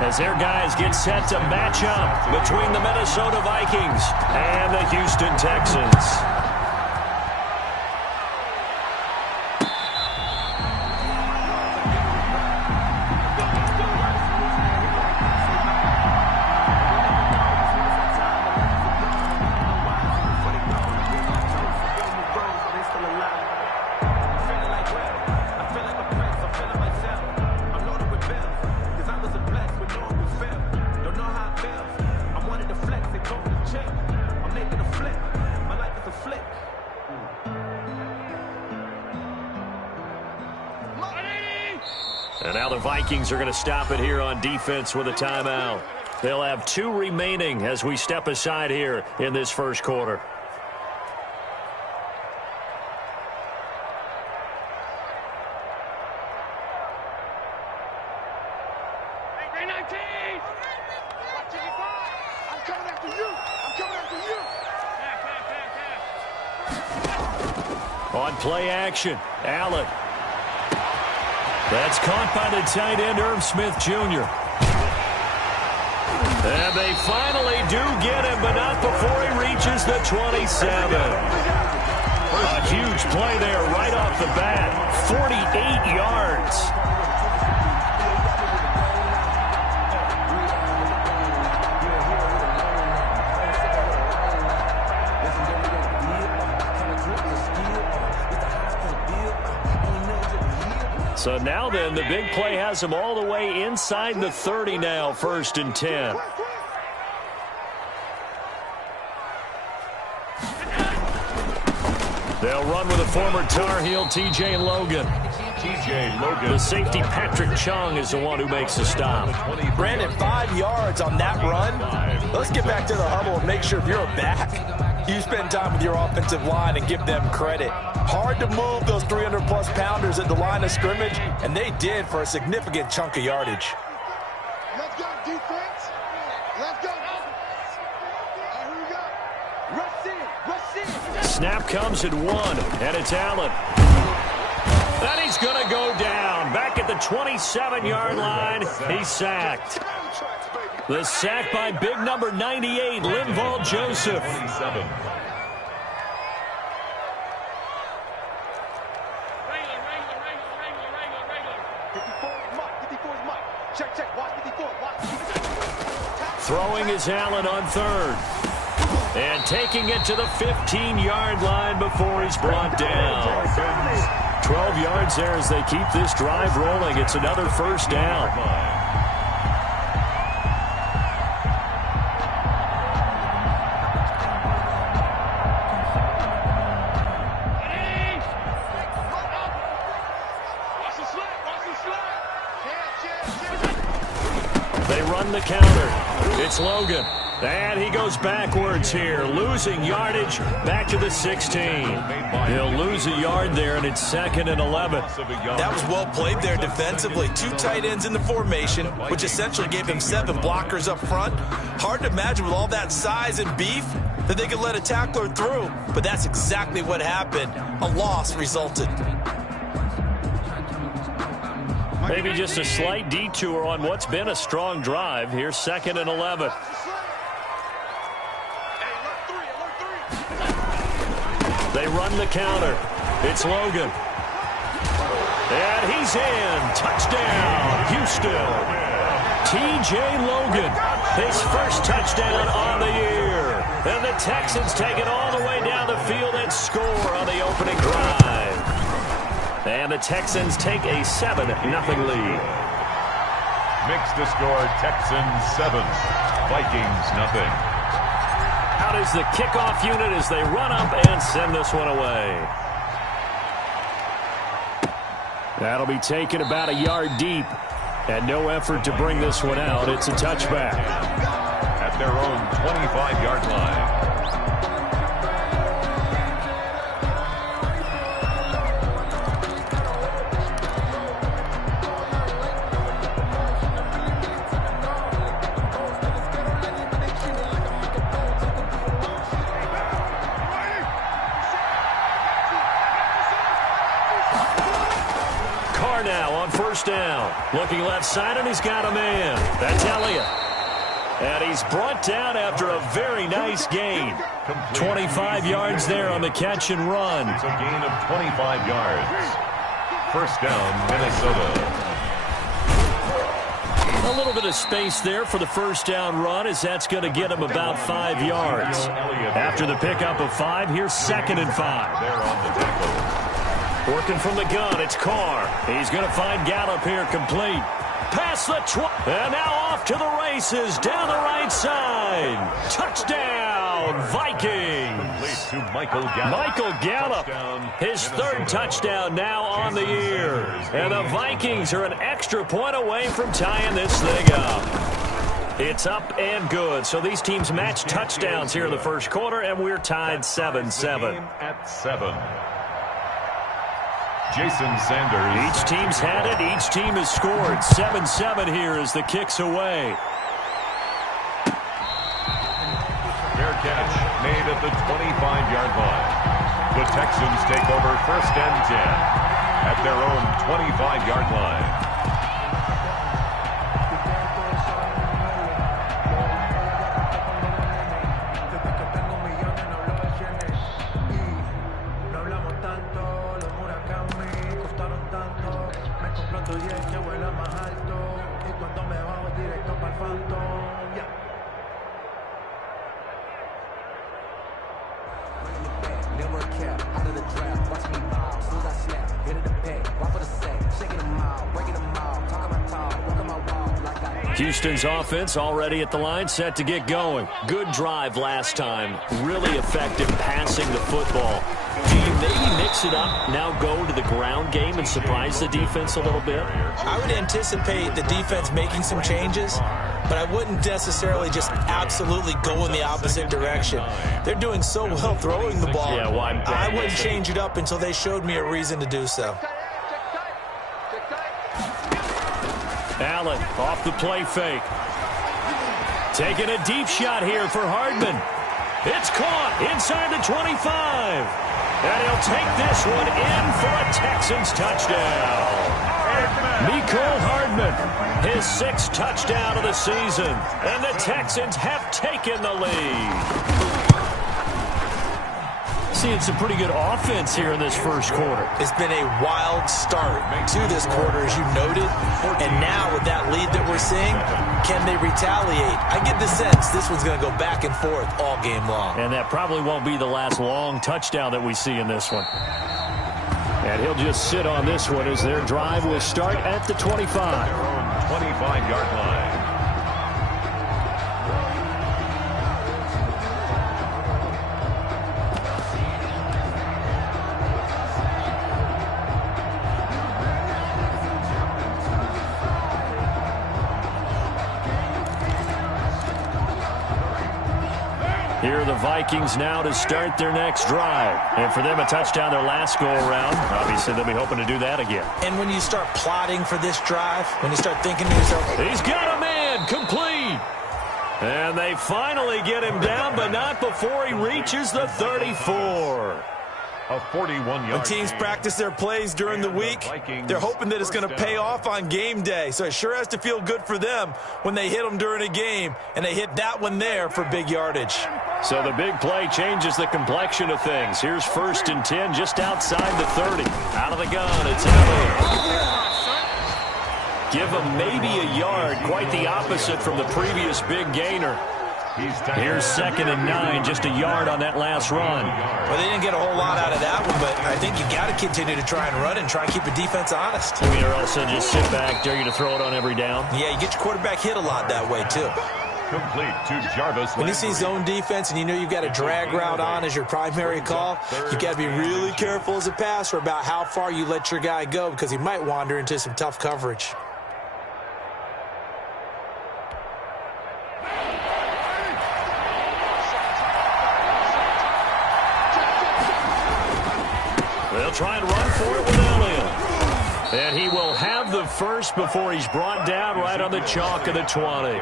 as their guys get set to match up between the Minnesota Vikings and the Houston Texans. And now the Vikings are going to stop it here on defense with a timeout. They'll have 2 remaining as we step aside here in this first quarter. On play action, Allen. That's caught by the tight end, Irv Smith Jr. And they finally do get him, but not before he reaches the 27. A huge play there right off the bat. 48 yards. So now then, the big play has them all the way inside the 30 now, 1st and 10. They'll run with a former Tar Heel, T.J. Logan. The safety, Patrick Chung, is the one who makes the stop. Brandon, 5 yards on that run. Let's get back to the huddle and make sure if you're a back, you spend time with your offensive line and give them credit. Hard to move those 300-plus pounders at the line of scrimmage, and they did for a significant chunk of yardage. Let's go, defense. Let's go. Here we go. Rush in. Rush in. Snap comes at 1, and it's Allen. And he's going to go down. Back at the 27-yard line, he's sacked. The sack by big number 98, Linval Joseph. Throwing is Allen on 3rd. And taking it to the 15-yard line before he's brought down. 12 yards there as they keep this drive rolling. It's another 1st down. They run the counter. It's Logan. And he goes backwards here, losing yardage back to the 16. He'll lose a yard there, and it's 2nd and 11. That was well played there defensively. 2 tight ends in the formation, which essentially gave him 7 blockers up front. Hard to imagine with all that size and beef that they could let a tackler through, but that's exactly what happened. A loss resulted. Maybe just a slight detour on what's been a strong drive. Here's 2nd and 11. They run the counter. It's Logan. And he's in. Touchdown, Houston. T.J. Logan, his first touchdown on the year. And the Texans take it all the way down the field and score on the opening drive. And the Texans take a 7-0 lead. Makes the score Texans 7, Vikings 0. Out is the kickoff unit as they run up and send this one away. That'll be taken about a yard deep. And no effort to bring this one out. It's a touchback. At their own 25-yard line. down. Looking left side, and he's got a man. That's Elliott. And he's brought down after a very nice gain. 25 yards there on the catch and run. It's a gain of 25 yards. First down, Minnesota. A little bit of space there for the first down run, as that's going to get him about 5 yards. After the pickup of 5, here's 2nd and 5. They're on the tackle. Working from the gun, it's Carr. He's going to find Gallup here complete. Past the 20. And now off to the races down the right side. Touchdown, Vikings. To Michael Gallup. Michael Gallup, his 3rd touchdown now on the year. And the Vikings are an extra point away from tying this thing up. It's up and good. So these teams match touchdowns here in the first quarter, and we're tied 7-7. At 7. Jason Sanders. Each team's had it. Each team has scored. 7-7 here as the kick's away. Fair catch made at the 25-yard line. The Texans take over 1st and 10 at their own 25-yard line. Houston's offense already at the line, set to get going. Good drive last time. Really effective passing the football. Do you maybe mix it up, now go to the ground game and surprise the defense a little bit? I would anticipate the defense making some changes, but I wouldn't necessarily just absolutely go in the opposite direction. They're doing so well throwing the ball. Yeah, well, I wouldn't change it up until they showed me a reason to do so. Allen off the play fake. Taking a deep shot here for Hardman. It's caught inside the 25. And he'll take this one in for a Texans touchdown. Mecole Hardman, his 6th touchdown of the season. And the Texans have taken the lead. Seeing some pretty good offense here in this first quarter. It's been a wild start to this quarter, as you noted. And now with that lead that we're seeing, can they retaliate? I get the sense this one's going to go back and forth all game long. And that probably won't be the last long touchdown that we see in this one. And he'll just sit on this one as their drive will start at the 25. Their own 25-yard line. Here are the Vikings now to start their next drive. And for them, a touchdown their last go-around. Obviously, they'll be hoping to do that again. And when you start plotting for this drive, when you start thinking to yourself, he's got a man, complete. And they finally get him down, but not before he reaches the 34. A 41-yard. when teams practice their plays during the week, they're hoping that it's going to pay off on game day. So it sure has to feel good for them when they hit them during a game, and they hit that one there for big yardage. So the big play changes the complexion of things. Here's 1st and 10 just outside the 30. Out of the gun, it's Elliott. Give him maybe a yard, quite the opposite from the previous big gainer. Here's 2nd and 9, just a yard on that last run. Well, they didn't get a whole lot out of that one, but I think you got to continue to try and run and try and keep the defense honest. I mean, or else they'll just sit back, dare you to throw it on every down. Yeah, you get your quarterback hit a lot that way, too. Complete to Jarvis. When you see zone defense and you know you've got a drag route on as your primary call, you got to be really careful as a passer about how far you let your guy go because he might wander into some tough coverage. They'll try and run for it with Elliott. And he will have the first before he's brought down right on the chalk of the 20.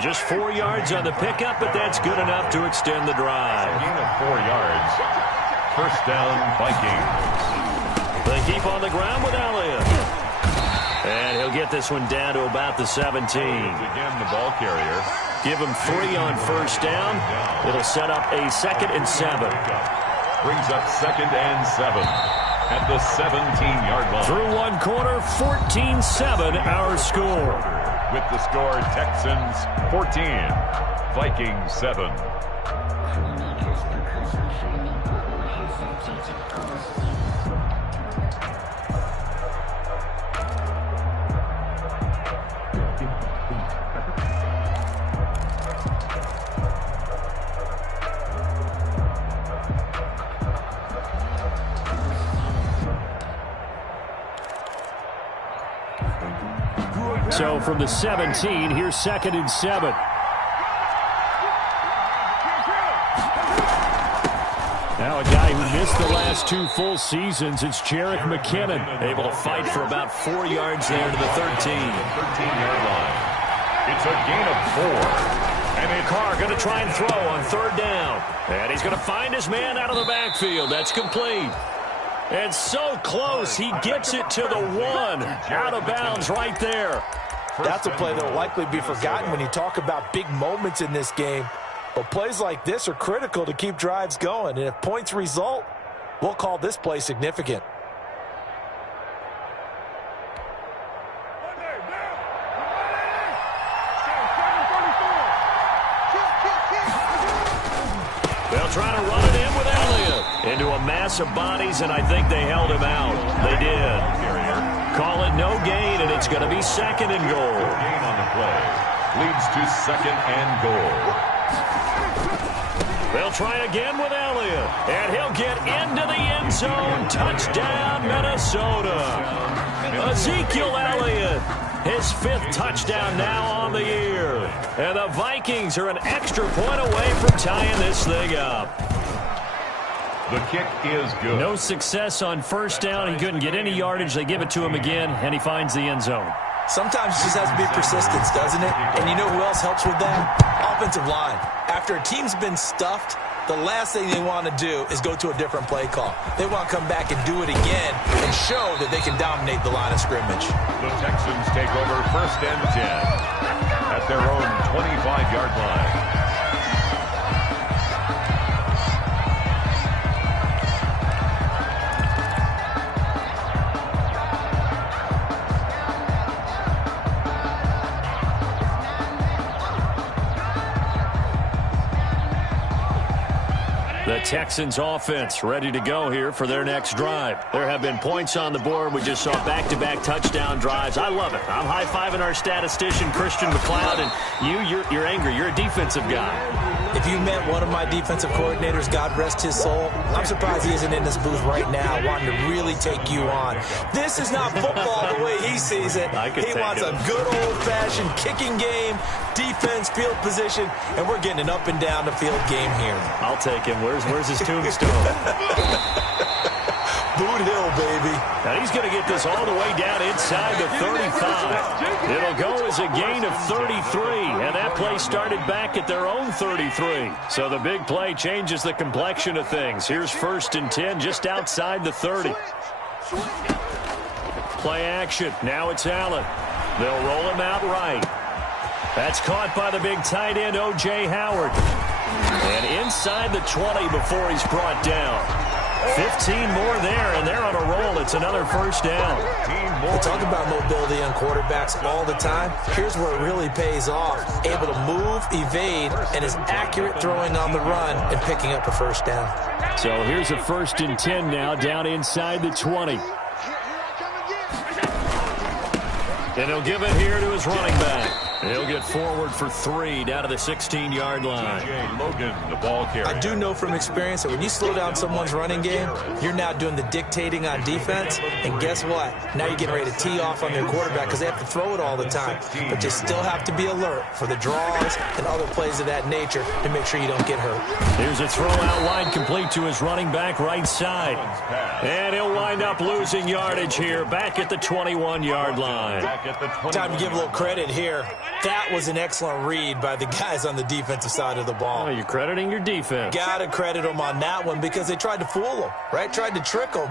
Just 4 yards on the pickup, but that's good enough to extend the drive. Gain of 4 yards. First down, Vikings. They keep on the ground with Elliott. get this one down to about the 17. Again, the ball carrier. Give him 3 on first down. It'll set up a 2nd and 7. Brings up 2nd and 7 at the 17-yard line. Through one quarter, 14-7 our score. With the score, Texans 14, Vikings 7. So from the 17, here's 2nd and 7. Now a guy who missed the last 2 full seasons, it's Jerick McKinnon. Able to fight for about 4 yards there to the 13-yard line. It's a gain of 4. And Carr going to try and throw on 3rd down. And he's going to find his man out of the backfield. That's complete. And so close, he gets it to the 1. Out of bounds right there. That's a play that will likely be forgotten when you talk about big moments in this game. But plays like this are critical to keep drives going. And if points result, we'll call this play significant. They'll try to run it in with Elliott. Into a mass of bodies, and I think they held him out. They did. Call it no gain, and it's going to be 2nd and goal. Gain on the play. Leads to 2nd and goal. They'll try again with Elliott, and he'll get into the end zone. Touchdown, Minnesota. Ezekiel Elliott, his 5th touchdown now on the year. And the Vikings are an extra point away from tying this thing up. The kick is good. No success on first down. He couldn't get any yardage. They give it to him again, and he finds the end zone. Sometimes it just has to be persistence, doesn't it? And you know who else helps with that? Offensive line. After a team's been stuffed, the last thing they want to do is go to a different play call. They want to come back and do it again and show that they can dominate the line of scrimmage. The Texans take over 1st and 10 at their own 25-yard line. The Texans offense ready to go here for their next drive. There have been points on the board. We just saw back-to-back touchdown drives. I love it. I'm high-fiving our statistician, Christian McLeod, and you're angry. You're a defensive guy. If you met one of my defensive coordinators, God rest his soul, I'm surprised he isn't in this booth right now wanting to really take you on. This is not football the way he sees it. He wants a good old-fashioned kicking game, defense, field position, and we're getting an up and down the field game here. I'll take him. Where's his tombstone? Boot Hill, baby. Now he's going to get this all the way down inside the 35. It'll go as a gain of 33, and that play started back at their own 33. So the big play changes the complexion of things. Here's 1st and 10 just outside the 30. Play action. Now it's Allen. They'll roll him out right. That's caught by the big tight end, O.J. Howard. And inside the 20 before he's brought down. 15 more there, and they're on a roll. It's another 1st down. We talk about mobility on quarterbacks all the time. Here's where it really pays off. Able to move, evade, and is accurate throwing on the run and picking up a 1st down. So here's a 1st and 10 now, down inside the 20. And he'll give it here to his running back. He'll get forward for 3 down to the 16-yard line. TJ Logan, the ball carrier. I do know from experience that when you slow down someone's running game, you're now doing the dictating on defense. And guess what? Now you're getting ready to tee off on their quarterback because they have to throw it all the time. But you still have to be alert for the draws and other plays of that nature to make sure you don't get hurt. Here's a throw out wide complete to his running back right side. And he'll wind up losing yardage here back at the 21-yard line. Time to give a little credit here. That was an excellent read by the guys on the defensive side of the ball. Oh, you're crediting your defense. Got to credit them on that one because they tried to fool them, right? Tried to trick them.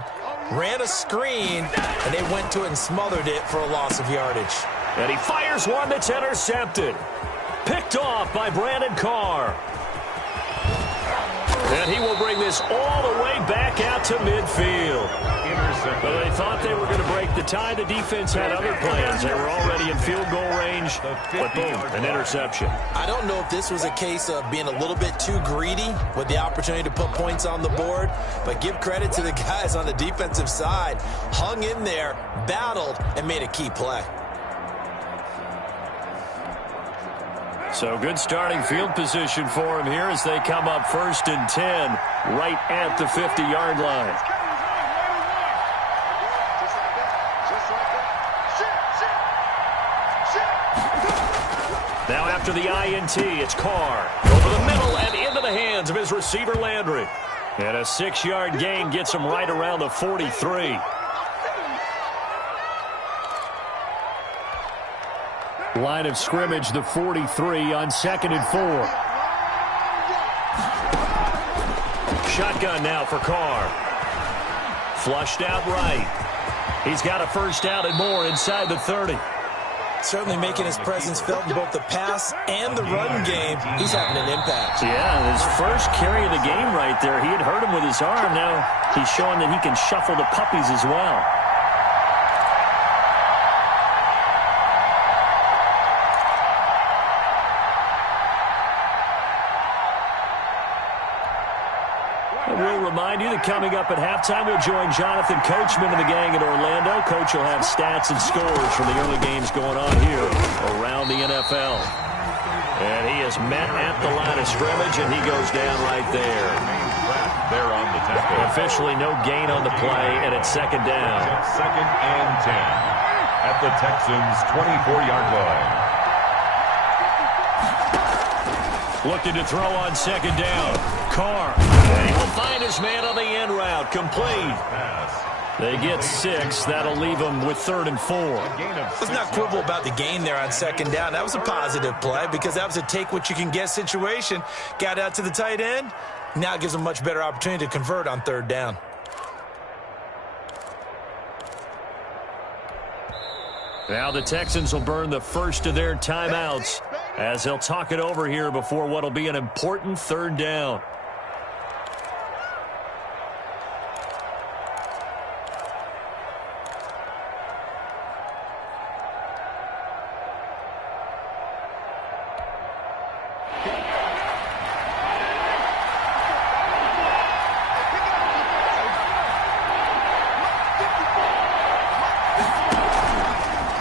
ran a screen, and they went to it and smothered it for a loss of yardage. And he fires one that's intercepted. Picked off by Brandon Carr. And he will bring this all the way back out to midfield. But they thought they were going to break the tie. The defense had other plans. They were already in field goal range. But boom, an interception. I don't know if this was a case of being a little bit too greedy with the opportunity to put points on the board. But give credit to the guys on the defensive side. Hung in there, battled, and made a key play. So good starting field position for him here as they come up 1st and 10 right at the 50-yard line. Now after the INT, it's Carr. Over the middle and into the hands of his receiver, Landry. And a 6-yard gain gets him right around the 43. Line of scrimmage, the 43 on 2nd and 4. Shotgun now for Carr. Flushed out right. He's got a first down and more inside the 30. Certainly making his presence felt in both the pass and the run game. He's having an impact. Yeah, his first carry of the game right there. He had hurt him with his arm. Now he's showing that he can shuffle the puppies as well. We'll remind you that coming up at halftime, we'll join Jonathan Coachman and the gang in Orlando. Coach will have stats and scores from the early games going on here around the NFL. And he is met at the line of scrimmage, and he goes down right there. There on the tackle. Officially no gain on the play, and it's 2nd down. 2nd and 10 at the Texans' 24-yard line. Looking to throw on 2nd down. Carr. And he will find his man on the end route. Complete. They get 6. That'll leave them with 3rd and 4. Let's not quibble about the gain there on 2nd down. That was a positive play because that was a take-what-you-can-get situation. Got out to the tight end. Now it gives them a much better opportunity to convert on 3rd down. Now the Texans will burn the first of their timeouts as they'll talk it over here before what will be an important 3rd down.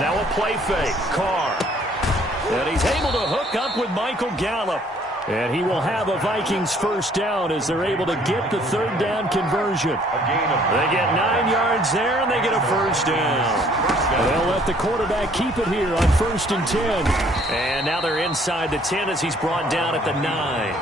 Now a play fake. Carr. And he's able to hook up with Michael Gallup. And he will have a Vikings first down as they're able to get the 3rd down conversion. They get 9 yards there, and they get a first down. They'll let the quarterback keep it here on 1st and 10. And now they're inside the 10 as he's brought down at the 9.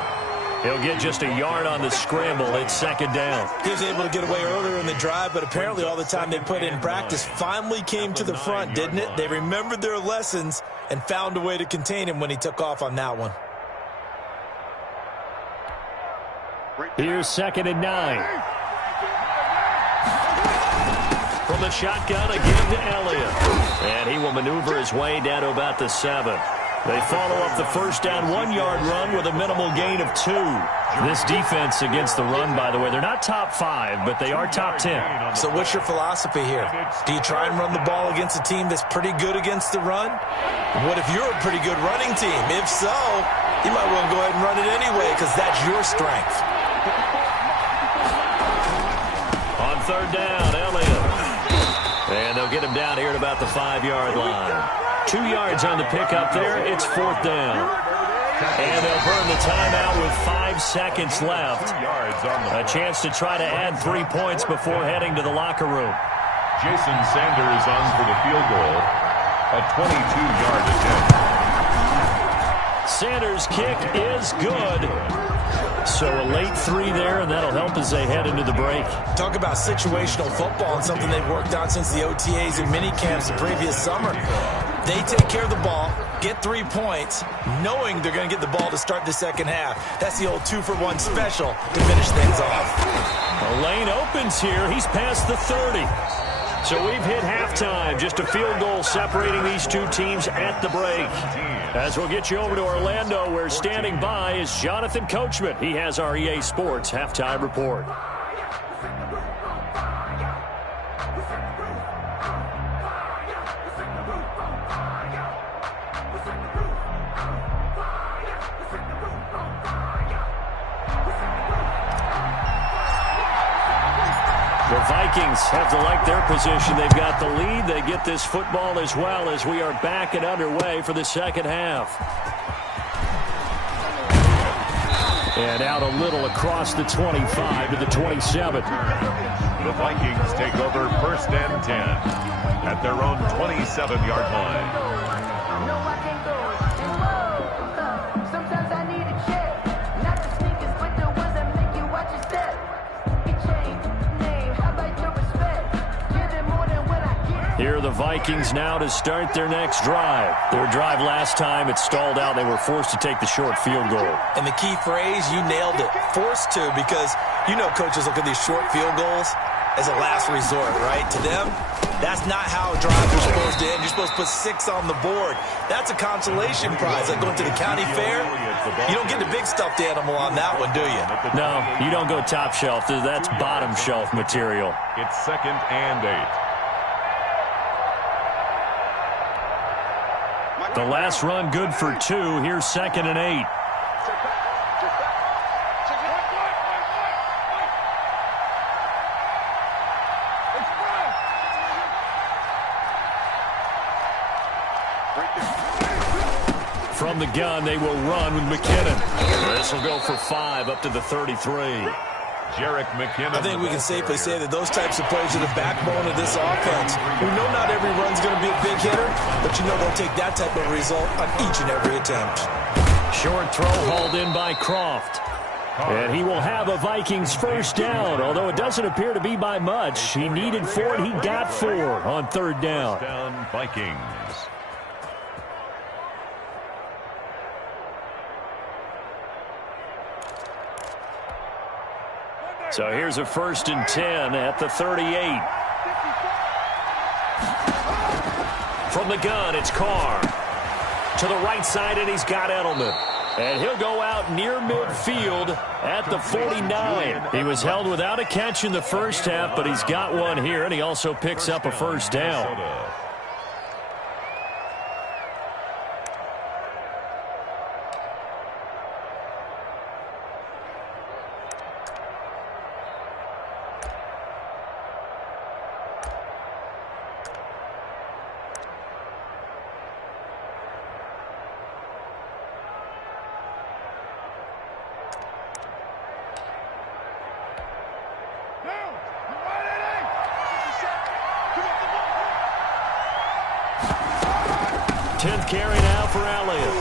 He'll get just a yard on the scramble. It's 2nd down. He was able to get away earlier in the drive, but apparently all the time they put in practice finally came to the front, didn't it? They remembered their lessons and found a way to contain him when he took off on that one. Here's 2nd and 9. From the shotgun again to Elliott. And he will maneuver his way down to about the 7. They follow up the first down 1-yard run with a minimal gain of 2. This defense against the run, by the way, they're not top 5, but they are top 10. So what's your philosophy here? Do you try and run the ball against a team that's pretty good against the run? What if you're a pretty good running team? If so, you might well go ahead and run it anyway because that's your strength. On 3rd down, Elliott. And they'll get him down here at about the 5-yard line. 2 yards on the pickup there. It's 4th down. And they'll burn the timeout with 5 seconds left. A chance to try to add 3 points before heading to the locker room. Jason Sanders on for the field goal. A 22-yard attempt. Sanders' kick is good. So a late 3 there, and that'll help as they head into the break. Talk about situational football and something they've worked on since the OTAs and mini camps the previous summer. They take care of the ball, get 3 points, knowing they're going to get the ball to start the second half. That's the old 2-for-1 special to finish things off. The lane opens here. He's past the 30. So we've hit halftime. Just a field goal separating these two teams at the break. As we'll get you over to Orlando, where standing by is Jonathan Coachman. He has our EA Sports halftime report. The Vikings have to like their position. They've got the lead. They get this football as well as we are back and underway for the second half. And out a little across the 25 to the 27. The Vikings take over 1st and 10 at their own 27-yard line. Here are the Vikings now to start their next drive. Their drive last time, it stalled out. They were forced to take the short field goal. And the key phrase, you nailed it, forced to, because you know coaches look at these short field goals as a last resort, right? To them, that's not how drives are supposed to end. You're supposed to put 6 on the board. That's a consolation prize. Like going to the county fair, you don't get the big stuffed animal on that one, do you? No, you don't go top shelf. That's bottom shelf material. It's 2nd and 8. The last run good for 2. Here's 2nd and 8. From the gun, they will run with McKinnon. This will go for 5 up to the 33. Jarek McKinnon. I think we can safely say that those types of plays are the backbone of this offense. We know not every run's going to be a big hitter, but you know they'll take that type of result on each and every attempt. Short throw hauled in by Croft. And he will have a Vikings first down, although it doesn't appear to be by much. He needed 4, and he got 4 on 3rd down. First down, Vikings. So here's a 1st and 10 at the 38. From the gun, it's Carr. To the right side, and he's got Edelman. And he'll go out near midfield at the 49. He was held without a catch in the first half, but he's got one here, and he also picks up a first down. Carry now for Elliott.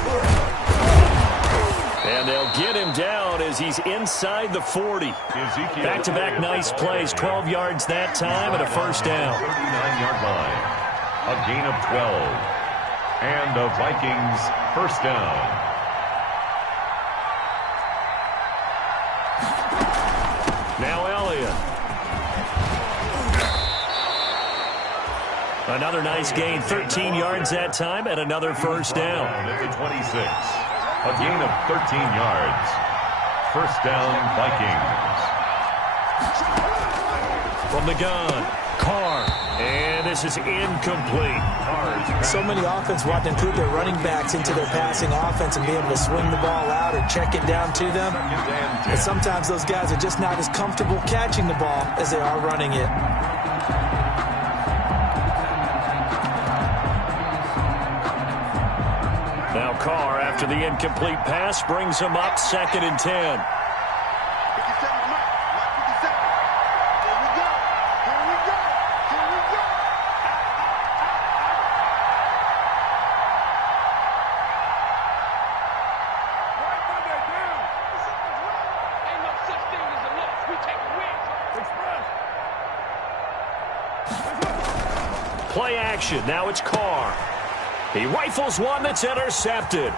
And they'll get him down as he's inside the 40. Back-to-back nice plays, 12 yards that time and a first down. 39-yard line. A gain of 12. And the Vikings first down. Now Elliott. Another nice gain, 13 yards that time, and another first down. At the 26. A gain of 13 yards. First down, Vikings. From the gun, Carr. And this is incomplete. So many offenses want to include their running backs into their passing offense and be able to swing the ball out or check it down to them. But sometimes those guys are just not as comfortable catching the ball as they are running it. Now Carr, after the incomplete pass, brings him up 2nd and 10. Play action. Now it's Carr. He rifles one that's intercepted.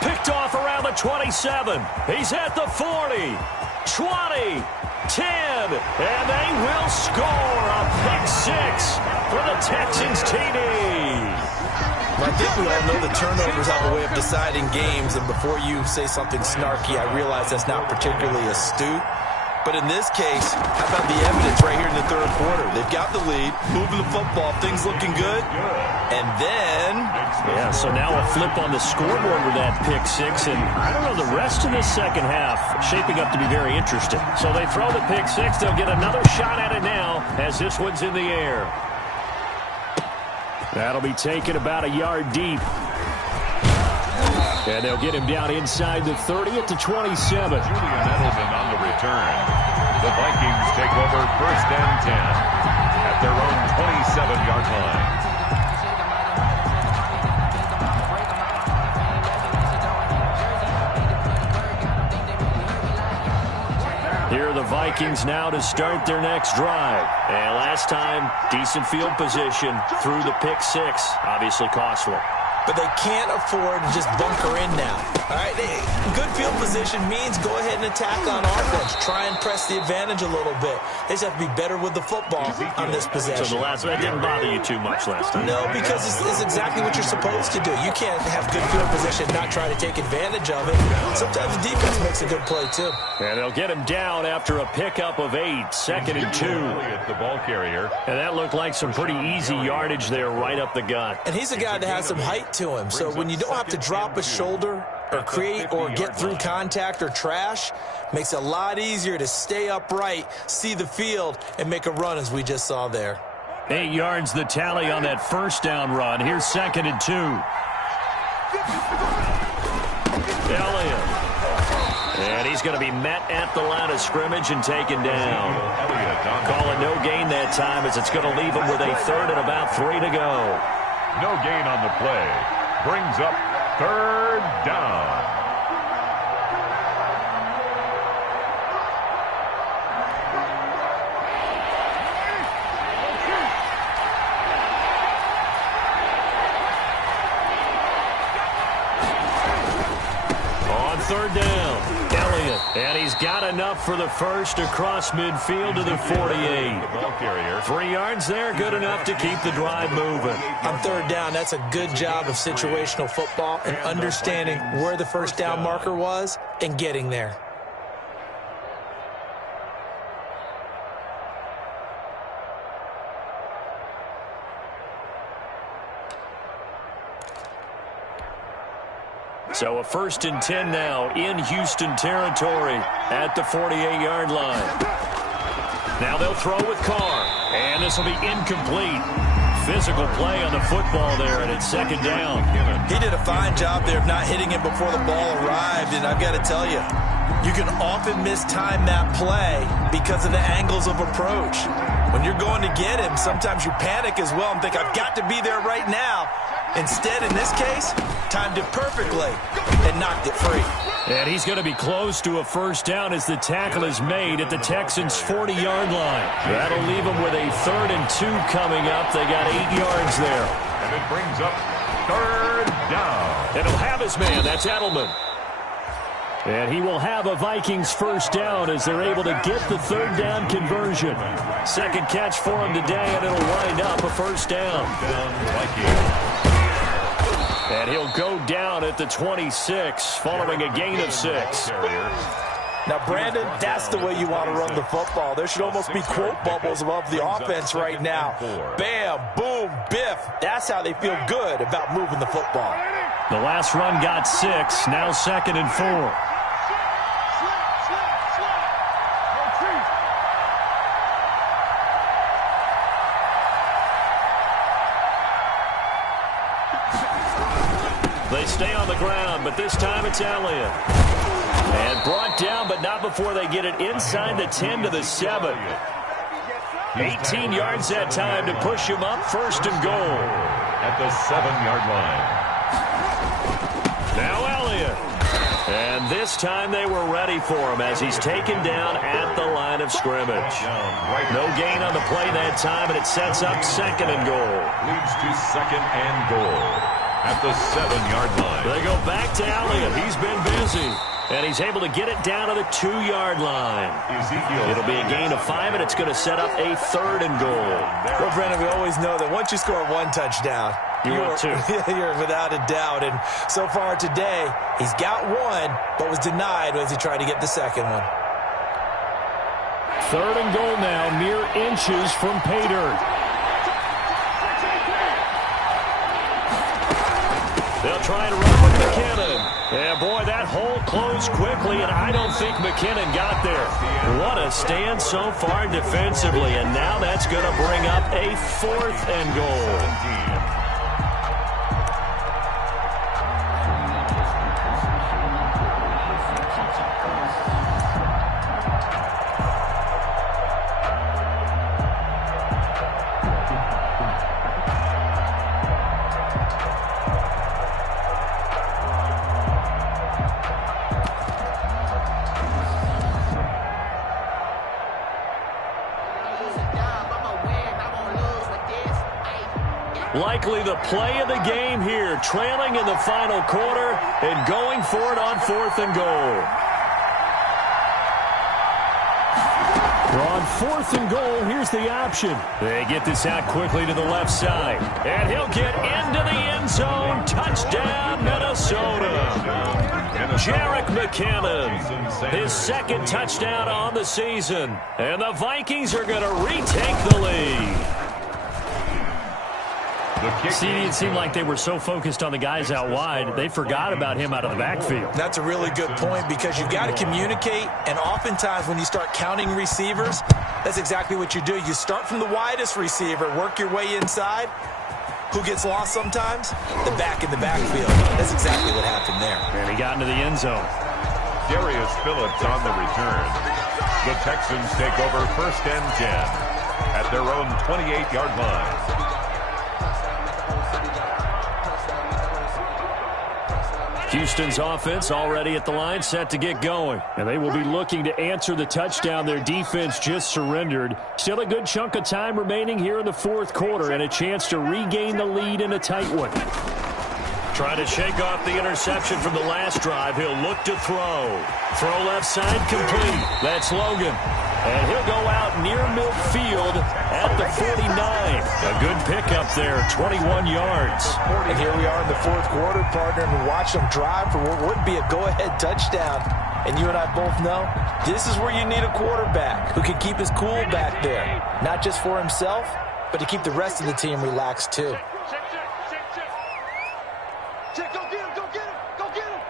Picked off around the 27. He's at the 40. 20, 10, and they will score a pick six for the Texans TD. I think we all know the turnovers have a way of deciding games, and before you say something snarky, I realize that's not particularly astute. But in this case, how about the evidence right here in the third quarter? They've got the lead, moving the football, things looking good, and then... Yeah, so now a flip on the scoreboard with that pick six, and I don't know, the rest of this second half shaping up to be very interesting. So they throw the pick six, they'll get another shot at it now as this one's in the air. That'll be taken about a yard deep. And they'll get him down inside the 30 at the 27. Julian Edelman on the return. The Vikings take over first and 10 at their own 27-yard line. Here are the Vikings now to start their next drive. And last time, decent field position through the pick six. Obviously costly. But they can't afford to just bunker in now. All right, good field position means go ahead and attack on offense. Try and press the advantage a little bit. They just have to be better with the football on this possession. So that didn't bother you too much last time? No, because it's exactly what you're supposed to do. You can't have good field position and not try to take advantage of it. Sometimes the defense makes a good play, too. And they'll get him down after a pickup of 8, second and 2. At the ball carrier. And that looked like some pretty easy yardage there right up the gut. And he's a guy that has some height to him. So when you don't have to drop a shoulder or create or get through contact or trash, makes it a lot easier to stay upright, see the field, and make a run as we just saw there. 8 yards the tally on that first down run. Here's second and 2. Elliott. And he's going to be met at the line of scrimmage and taken down. Calling no gain that time as it's going to leave him with a third and about 3 to go. No gain on the play. Brings up third down. On third down, Elliott. And he's got enough for the first across midfield to the 48. 3 yards there, good enough to keep the drive moving. On third down, that's a good job of situational football and understanding where the first down marker was and getting there. So a first and 10 now in Houston territory at the 48-yard line. Now they'll throw with Carr, and this will be incomplete. Physical play on the football there, and it's second down. He did a fine job there of not hitting it before the ball arrived, and I've got to tell you, you can often mistime that play because of the angles of approach. When you're going to get him, sometimes you panic as well and think, I've got to be there right now. Instead, in this case, timed it perfectly and knocked it free. And he's going to be close to a first down as the tackle is made at the Texans' 40-yard line. That'll leave them with a third and 2 coming up. They got 8 yards there. And it brings up third down. And he'll have his man. That's Edelman. And he will have a Vikings first down as they're able to get the third down conversion. Second catch for him today, and it'll wind up a first down. And he'll go down at the 26 following a gain of 6. Now, Brandon, that's the way you want to run the football. There should almost be quote bubbles above the offense right now. Bam, boom, biff. That's how they feel good about moving the football. The last run got 6, now second and 4. They stay on the ground, but this time it's Elliott. And brought down, but not before they get it inside the 10 to the 7. 18 yards that time to push him up first and goal. At the 7-yard line. Now Elliott. And this time they were ready for him as he's taken down at the line of scrimmage. No gain on the play that time, and it sets up second and goal. Leads to second and goal at the 7-yard line. They go back to Elliott. He's been busy. And he's able to get it down to the 2-yard line. It'll be a gain of 5, and it's going to set up a 3rd and goal. Well, Brandon, we always know that once you score 1 touchdown, you're without a doubt. And so far today, he's got 1, but was denied as he tried to get the second one. 3rd and goal now, mere inches from pay dirt. They'll try and run with McKinnon. Yeah, boy, that hole closed quickly, and I don't think McKinnon got there. What a stand so far defensively, and now that's going to bring up a 4th and goal. Likely the play of the game here, trailing in the final quarter and going for it on 4th and goal. We're on 4th and goal. Here's the option. They get this out quickly to the left side. And he'll get into the end zone. Touchdown, Minnesota. Jerick McKinnon, his 2nd touchdown on the season. And the Vikings are going to retake the lead. See, it seemed like they were so focused on the guys out wide, they forgot about him out of the backfield. That's a really good point because you've got to communicate, and oftentimes when you start counting receivers, that's exactly what you do. You start from the widest receiver, work your way inside. Who gets lost sometimes? The back in the backfield. That's exactly what happened there. And he got into the end zone. Darius Phillips on the return. The Texans take over 1st and 10 at their own 28-yard line. Houston's offense already at the line, set to get going. And they will be looking to answer the touchdown their defense just surrendered. Still a good chunk of time remaining here in the 4th quarter and a chance to regain the lead in a tight one. Trying to shake off the interception from the last drive. He'll look to throw. Throw left side complete. That's Logan. And he'll go out near midfield at the 49. A good pickup there, 21 yards. And here we are in the 4th quarter, partner, and watch them drive for what would be a go-ahead touchdown. And you and I both know this is where you need a quarterback who can keep his cool back there. Not just for himself, but to keep the rest of the team relaxed too. Check, go get him, go get him, go get him.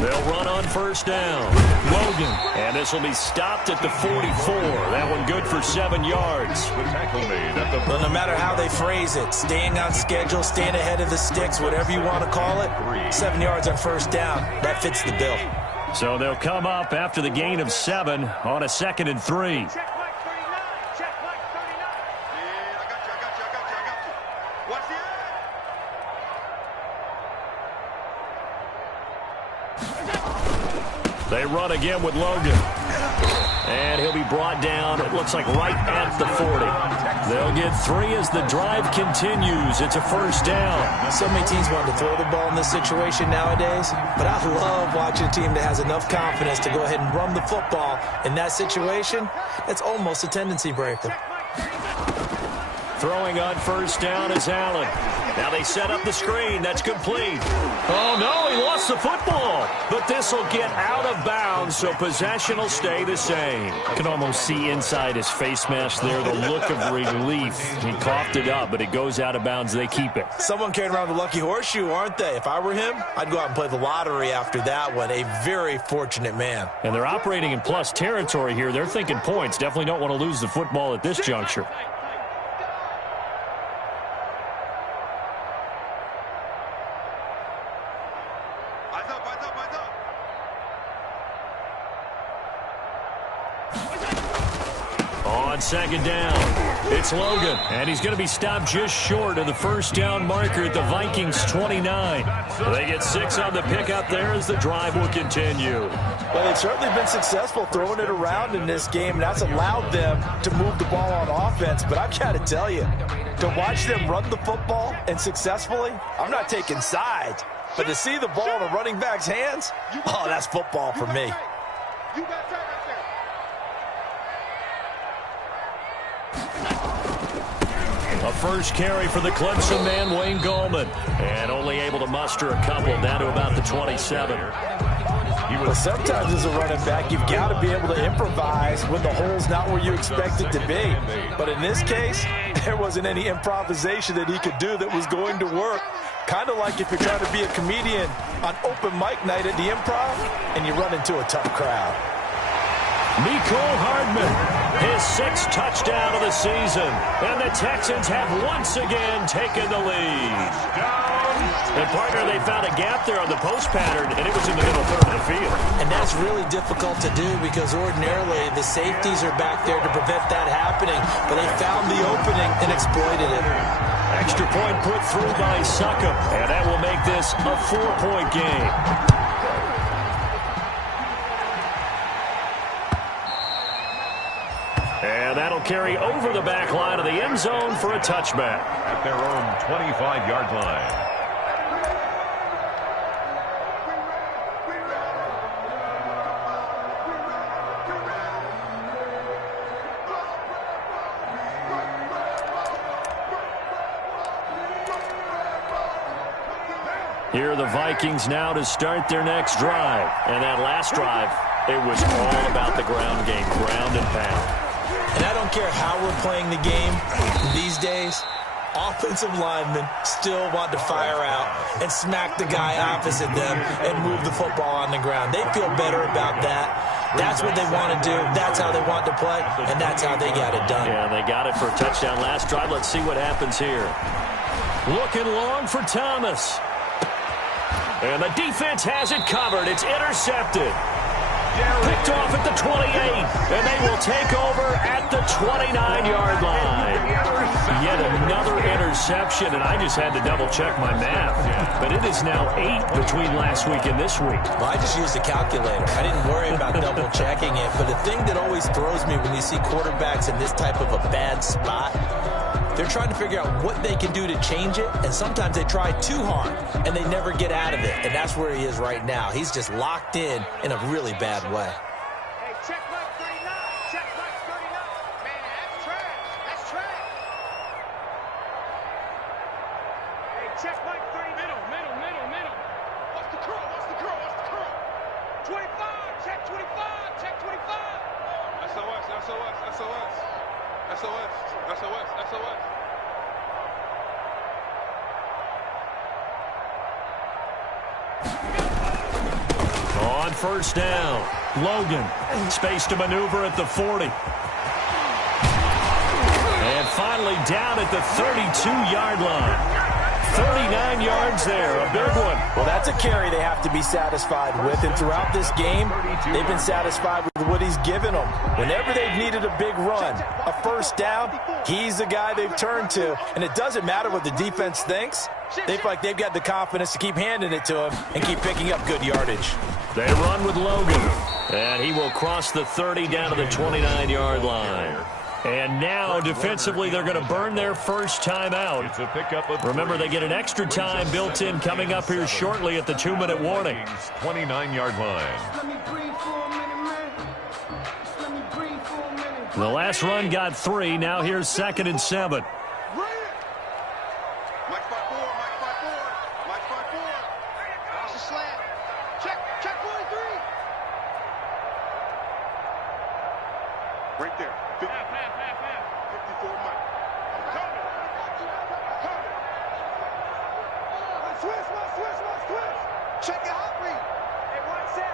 They'll run on 1st down. Logan. And this will be stopped at the 44. That one good for 7 yards. The tackle made at the Well, no matter how they phrase it, staying on schedule, staying ahead of the sticks, whatever you want to call it, 7 yards on 1st down, that fits the bill. So they'll come up after the gain of 7 on a 2nd and 3. They run again with Logan. And he'll be brought down, it looks like right at the 40. They'll get 3 as the drive continues. It's a 1st down. So many teams want to throw the ball in this situation nowadays, but I love watching a team that has enough confidence to go ahead and run the football in that situation. It's almost a tendency breaker. Throwing on 1st down is Allen. Now they set up the screen. That's complete. Oh, no, he lost the football. But this will get out of bounds, so possession will stay the same. You can almost see inside his face mask there the look of relief. He coughed it up, but it goes out of bounds. They keep it. Someone carrying around the lucky horseshoe, aren't they? If I were him, I'd go out and play the lottery after that one. A very fortunate man. And they're operating in plus territory here. They're thinking points. Definitely don't want to lose the football at this juncture. on second down. It's Logan, and he's going to be stopped just short of the first down marker at the Vikings 29. They get 6 on the pickup there as the drive will continue. Well, they've certainly been successful throwing it around in this game, and that's allowed them to move the ball on offense. But I've got to tell you, to watch them run the football and successfully, I'm not taking sides. But to see the ball in a running back's hands, oh, that's football for me. You got that right there. A first carry for the Clemson man, Wayne Gallman. And only able to muster a couple down to about the 27. Well, sometimes as a running back, you've got to be able to improvise when the hole's not where you expect it to be. But in this case, there wasn't any improvisation that he could do that was going to work. Kind of like if you're trying to be a comedian on open mic night at the Improv and you run into a tough crowd. Mecole Hardman, his 6th touchdown of the season. And the Texans have once again taken the lead. And, partner, they found a gap there on the post pattern, and it was in the middle third of the field. And that's really difficult to do because ordinarily the safeties are back there to prevent that happening. But they found the opening and exploited it. Extra point put through by Succop, and that will make this a 4-point game. And that'll carry over the back line of the end zone for a touchback. At their own 25-yard line. Here are the Vikings now to start their next drive. And that last drive, it was all about the ground game, ground and pound. And I don't care how we're playing the game these days, offensive linemen still want to fire out and smack the guy opposite them and move the football on the ground. They feel better about that. That's what they want to do. That's how they want to play, and that's how they got it done. Yeah, they got it for a touchdown last drive. Let's see what happens here. Looking long for Thomas. And the defense has it covered. It's intercepted. Picked off at the 28, and they will take over at the 29-yard line. Yet another interception, and I just had to double-check my math. But it is now 8 between last week and this week. Well, I just used a calculator. I didn't worry about double-checking it. But the thing that always throws me when you see quarterbacks in this type of a bad spot, they're trying to figure out what they can do to change it, and sometimes they try too hard, and they never get out of it. And that's where he is right now. He's just locked in a really bad way. Hey, check Mike 39. Check Mike 39. Man, that's trash. That's trash. Hey, check Mike 30. Middle. What's the curl? 25. Check 25. Check 25. SOS. On first down, Logan, space to maneuver at the 40. And finally down at the 32-yard line. 39 yards there, a big one. Well, that's a carry they have to be satisfied with. And throughout this game, they've been satisfied with what he's given them. Whenever they've needed a big run, a first down, he's the guy they've turned to. And it doesn't matter what the defense thinks. They feel like they've got the confidence to keep handing it to him and keep picking up good yardage. They run with Logan. And he will cross the 30 down to the 29-yard line. And now, defensively, they're going to burn their first time out. It's a pickup of 3. Remember, they get an extra time built in coming up here shortly at the 2-minute warning. 29-yard line. The last run got 3. Now here's 2nd and 7. Mike 5-4. Watch the slant. Check 43. Right there. 54 Mike. Coming. Switch. Check your hot read. Hey, one set.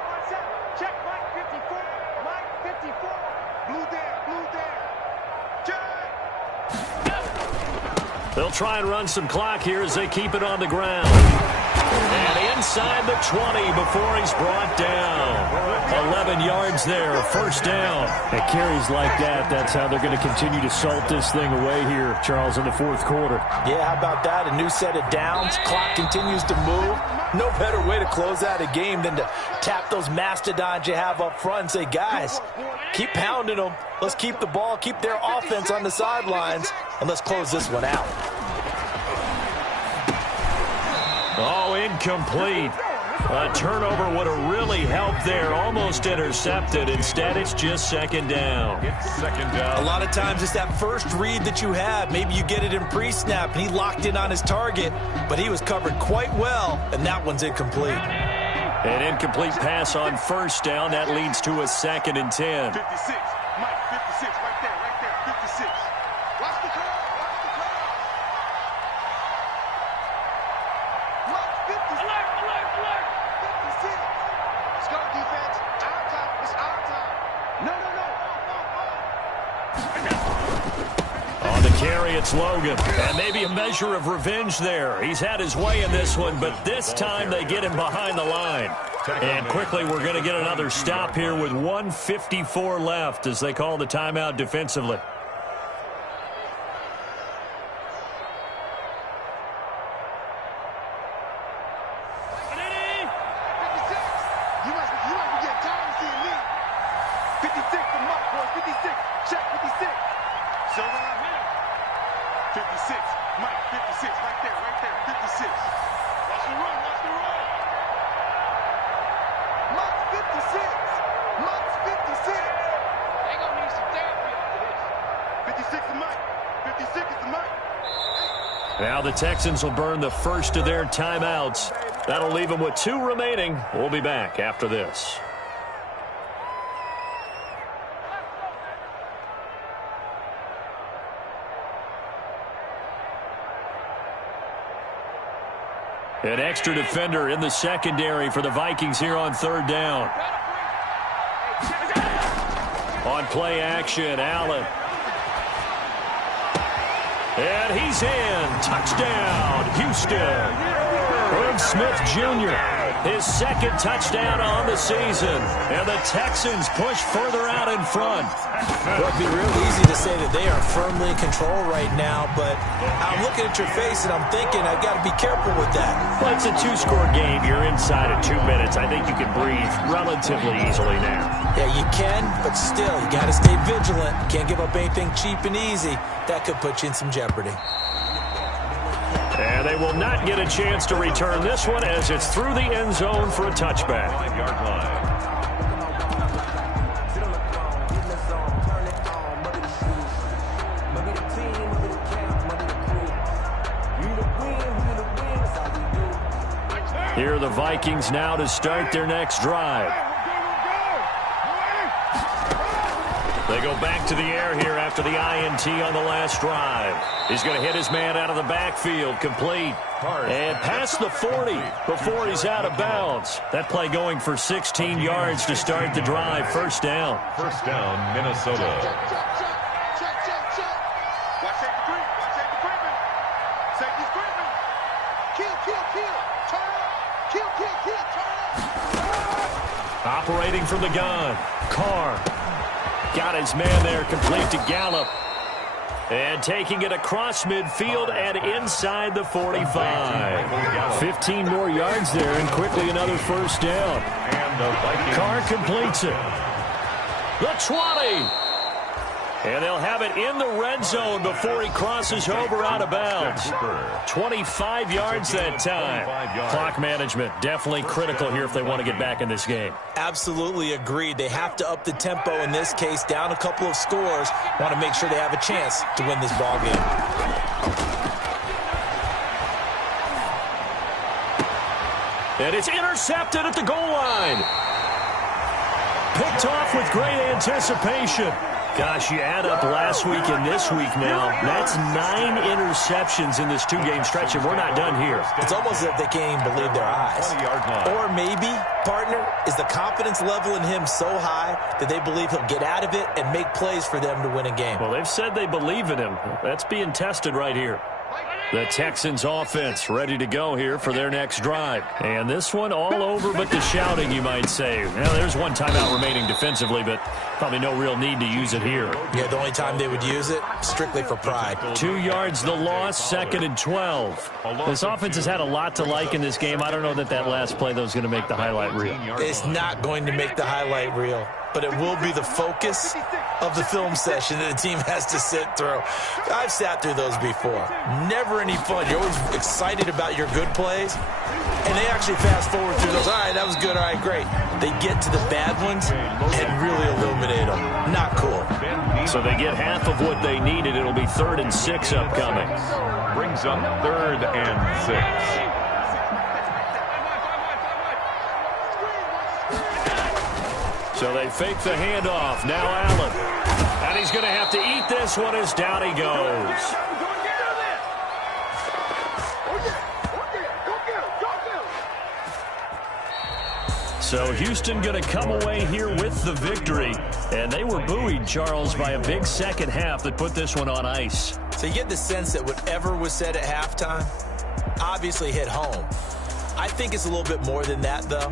Check Mike 54. Blue down. Check. They'll try and run some clock here as they keep it on the ground. And inside the 20 before he's brought down. 11 yards there, first down. At carries like that, that's how they're going to continue to salt this thing away here, Charles, in the fourth quarter. Yeah, how about that? A new set of downs. Clock continues to move. No better way to close out a game than to tap those mastodons you have up front and say, guys, keep pounding them. Let's keep the ball, keep their offense on the sidelines, and let's close this one out. Oh, incomplete. A turnover would have really helped there. Almost intercepted. Instead, it's just second down. It's second down. A lot of times it's that first read that you have. Maybe you get it in pre-snap, and he locked in on his target, but he was covered quite well, and that one's incomplete. An incomplete pass on first down. That leads to a 2nd and 10. 56. Mike, 56. Right there. 56. Watch the crowd. Watch the crowd. Mike, 56. Alert. 56. Let's go, defense. Our time. It's our time. No. On the carry, it's Logan. And maybe a measure of revenge there. He's had his way in this one, but this time they get him behind the line. And quickly, we're going to get another stop here with 1:54 left as they call the timeout defensively. Now the Texans will burn the first of their timeouts. That'll leave them with 2 remaining. We'll be back after this. An extra defender in the secondary for the Vikings here on 3rd down. On play action, Allen. And he's in. Touchdown, Houston. Irv Smith Jr., his 2nd touchdown on the season. And the Texans push further out in front. Well, it'd be real easy to say that they are firmly in control right now, but I'm looking at your face and I'm thinking I've got to be careful with that. Well, it's a 2-score game. You're inside of 2 minutes. I think you can breathe relatively easily now. Yeah, you can, but still, you got to stay vigilant. Can't give up anything cheap and easy. That could put you in some jeopardy. And they will not get a chance to return this one as it's through the end zone for a touchback. 5-yard line. Here are the Vikings now to start their next drive. They go back to the air here after the INT on the last drive. He's going to hit his man out of the backfield, complete. And past the 40 before he's out of bounds. That play going for 16 yards to start the drive. First down. First down, Minnesota. Check. Watch safety creep. Watch safety creeping. Safety's creeping. Kill. Turn up. Kill. Turn up. Operating from the gun. Carr. Got his man there, complete to Gallup. And taking it across midfield and inside the 45. 15 more yards there and quickly another first down. And the Vikings. Carr completes it. The 20. And they'll have it in the red zone before he crosses over out of bounds. 25 yards that time. Clock management definitely critical here if they want to get back in this game. Absolutely agreed. They have to up the tempo in this case, down a couple of scores. Want to make sure they have a chance to win this ball game. And it's intercepted at the goal line. Picked off with great anticipation. Gosh, you add up last week and this week now. That's 9 interceptions in this 2-game stretch, and we're not done here. It's almost as if they can't even believe their eyes. 20-yard line. Or maybe, partner, is the confidence level in him so high that they believe he'll get out of it and make plays for them to win a game. Well, they've said they believe in him. That's being tested right here. The Texans offense ready to go here for their next drive. And this one all over but the shouting, you might say. Well, there's one timeout remaining defensively, but probably no real need to use it here. Yeah, the only time they would use it, strictly for pride. 2 yards the loss, 2nd and 12. This offense has had a lot to like in this game. I don't know that last play, though, is going to make the highlight reel. It's not going to make the highlight reel, but it will be the focus of the film session that the team has to sit through. I've sat through those before. Never any fun. You're always excited about your good plays, and they actually fast forward through those. All right, that was good. All right, great. They get to the bad ones and really illuminate them. Not cool. So they get half of what they needed. It'll be 3rd and 6 upcoming. Brings up 3rd and 6. So they fake the handoff. Now Allen. And he's going to have to eat this one as down he goes. So Houston going to come away here with the victory. And they were buoyed, Charles, by a big second half that put this one on ice. So you get the sense that whatever was said at halftime obviously hit home. I think it's a little bit more than that, though.